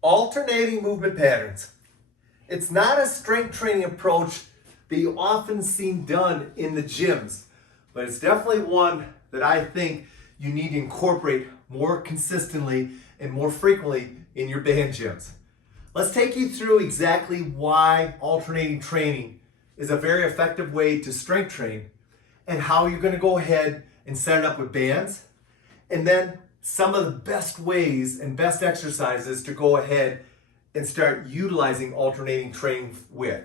Alternating movement patterns. It's not a strength training approach that you often see done in the gyms, but it's definitely one that I think you need to incorporate more consistently and more frequently in your band gyms. Let's take you through exactly why alternating training is a very effective way to strength train and how you're going to go ahead and set it up with bands, and then some of the best ways and best exercises to go ahead and start utilizing alternating training with.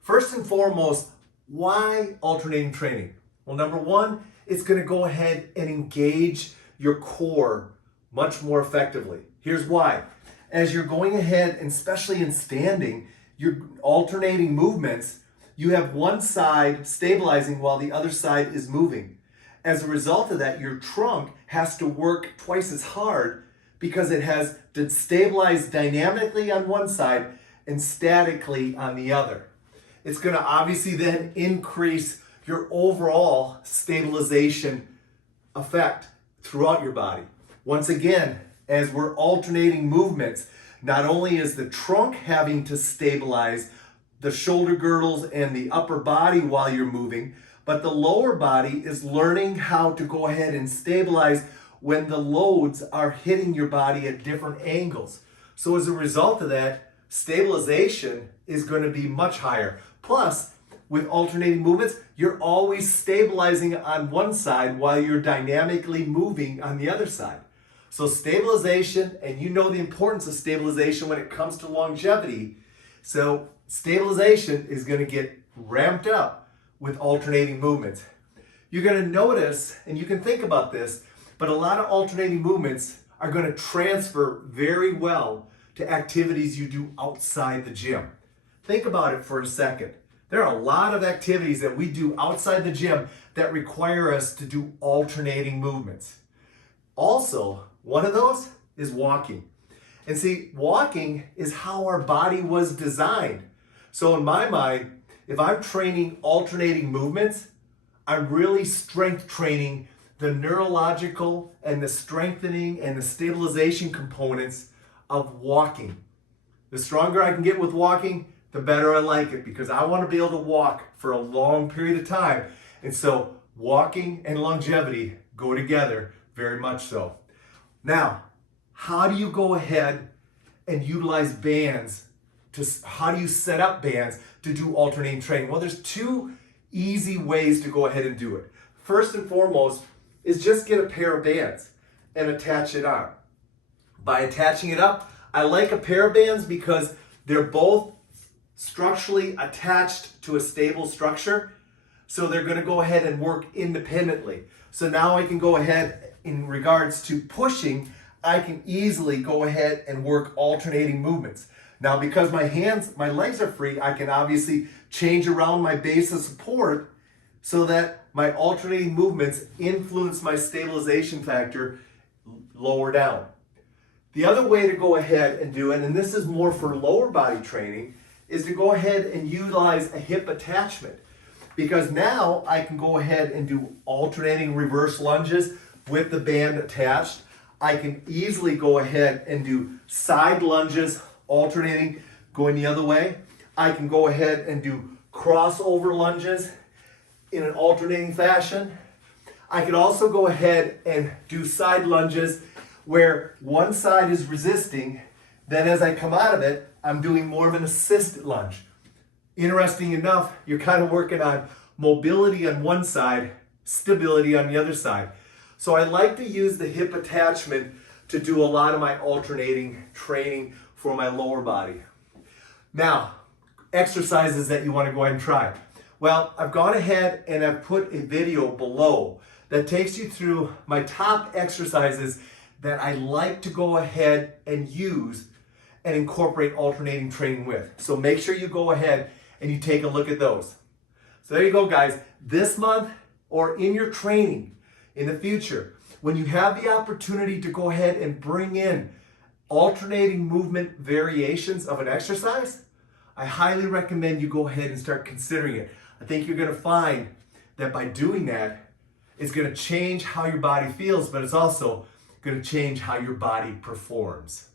First and foremost, why alternating training? Well, number one, it's going to go ahead and engage your core much more effectively. Here's why. As you're going ahead, and especially in standing, you're alternating movements, you have one side stabilizing while the other side is moving. As a result of that, your trunk has to work twice as hard because it has to stabilize dynamically on one side and statically on the other. It's going to obviously then increase your overall stabilization effect throughout your body. Once again, as we're alternating movements, not only is the trunk having to stabilize the shoulder girdles and the upper body while you're moving, but the lower body is learning how to go ahead and stabilize when the loads are hitting your body at different angles. So as a result of that, stabilization is going to be much higher. Plus, with alternating movements, you're always stabilizing on one side while you're dynamically moving on the other side. So stabilization, and you know the importance of stabilization when it comes to longevity. So stabilization is going to get ramped up with alternating movements. You're going to notice, and you can think about this, but a lot of alternating movements are going to transfer very well to activities you do outside the gym. Think about it for a second. There are a lot of activities that we do outside the gym that require us to do alternating movements. Also, one of those is walking. And see, walking is how our body was designed. So in my mind, if I'm training alternating movements, I'm really strength training the neurological and the strengthening and the stabilization components of walking. The stronger I can get with walking, the better I like it, because I want to be able to walk for a long period of time. And so walking and longevity go together very much so. Now, how do you go ahead and utilize bands? How do you set up bands to do alternating training? Well, there's two easy ways to go ahead and do it. First and foremost is just get a pair of bands and attach it on. By attaching it up, I like a pair of bands because they're both structurally attached to a stable structure. So they're going to go ahead and work independently. So now I can go ahead, in regards to pushing, I can easily go ahead and work alternating movements. Now, because my legs are free, I can obviously change around my base of support so that my alternating movements influence my stabilization factor lower down. The other way to go ahead and do it, and this is more for lower body training, is to go ahead and utilize a hip attachment. Because now I can go ahead and do alternating reverse lunges with the band attached. I can easily go ahead and do side lunges, alternating, going the other way. I can go ahead and do crossover lunges in an alternating fashion. I could also go ahead and do side lunges where one side is resisting, then as I come out of it, I'm doing more of an assisted lunge. Interesting enough, you're kind of working on mobility on one side, stability on the other side. So I like to use the hip attachment to do a lot of my alternating training for my lower body. Now, exercises that you want to go ahead and try. Well, I've gone ahead and I've put a video below that takes you through my top exercises that I like to go ahead and use and incorporate alternating training with. So make sure you go ahead and you take a look at those. So there you go, guys. This month or in your training in the future, when you have the opportunity to go ahead and bring in alternating movement variations of an exercise, I highly recommend you go ahead and start considering it. I think you're going to find that by doing that, it's going to change how your body feels, but it's also going to change how your body performs.